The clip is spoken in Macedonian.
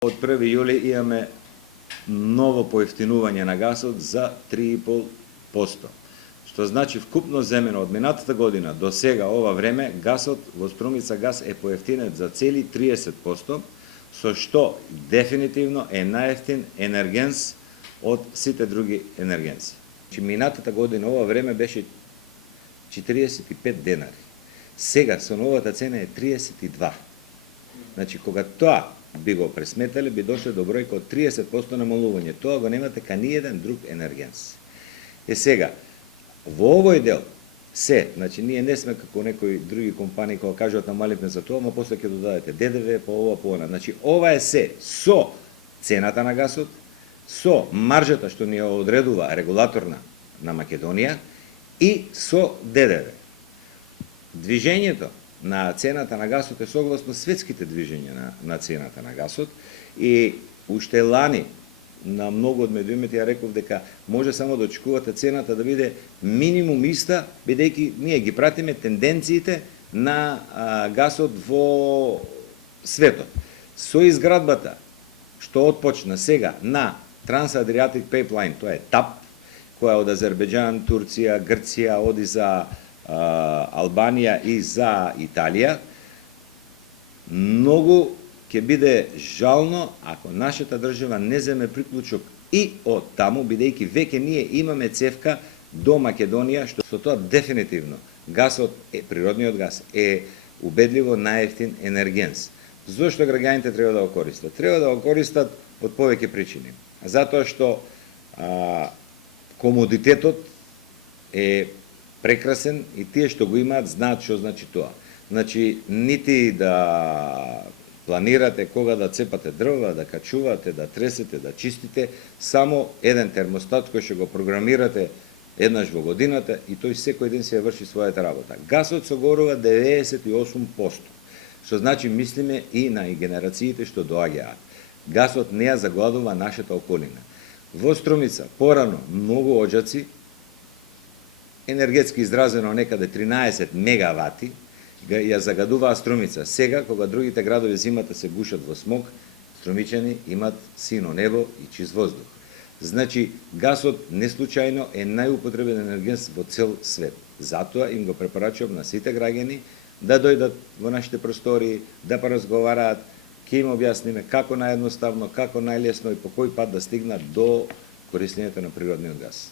Од 1 јули имаме ново поевтинување на гасот за 3,5%. Што значи вкупно земено од минатата година до сега ова време гасот во Струмица газ е поевтинет за цели 30%, со што дефинитивно е најевтин енергенс од сите други енергенси. Минатата година ова време беше 45 денари. Сега со новата цена е 32. Значи кога тоа би го пресметале, би дошле до бројка од 30% намалување. Тоа го немате ка ниеден друг енергенс. Сега, во овој дел, значи ние не сме како некои други компании кога кажуваат намаливме за тоа, но после ќе додадете ДДВ, по ова, по она. Значи ова е со цената на гасот, со маржата што ни одредува регулаторна на Македонија и со ДДВ. Движењето на цената на гасот е согласно светските движења на цената на гасот и уште лани на многу од медиумите ја реков дека може само да очекувате цената да биде минимум иста, бидејќи ние ги пратиме тенденциите на гасот во светот. Со изградбата што отпочна сега на Trans-Adriatic Pipeline, тоа е ТАП, која од Азербејџан, Турција, Грција оди за Албанија и за Италија, многу ќе биде жално ако нашата држава не земе приклучок и од таму, бидејќи веќе ние имаме цевка до Македонија, што со тоа дефинитивно гасот, природниот газ, е убедливо најевтин енергенс. Зошто граѓаните треба да го користат? Треба да го користат од повеќе причини. Затоа што комодитетот е прекрасен и тие што го имаат знаат што значи тоа. Значи, нити да планирате кога да цепате дрва, да качувате, да тресете, да чистите, само еден термостат кој што го програмирате еднаш во годината и тој секој ден се врши својата работа. Гасот се горува 98%, што значи мислиме и на генерациите што доаѓаат. Гасот не ја загладува нашата околина. Во Струмица, порано, многу оџаци, енергетски изразено некаде 13 мегавати, ја загадуваа Струмица. Сега, кога другите градови зимата се гушат во смог, струмичани имат сино небо и чист воздух. Значи, гасот неслучајно е најупотребен енергенс во цел свет. Затоа им го препорачувам на сите граѓани да дојдат во нашите простори, да поразговараат, ќе им објасниме како наједноставно, како најлесно и по кој пат да стигнат до користењето на природниот газ.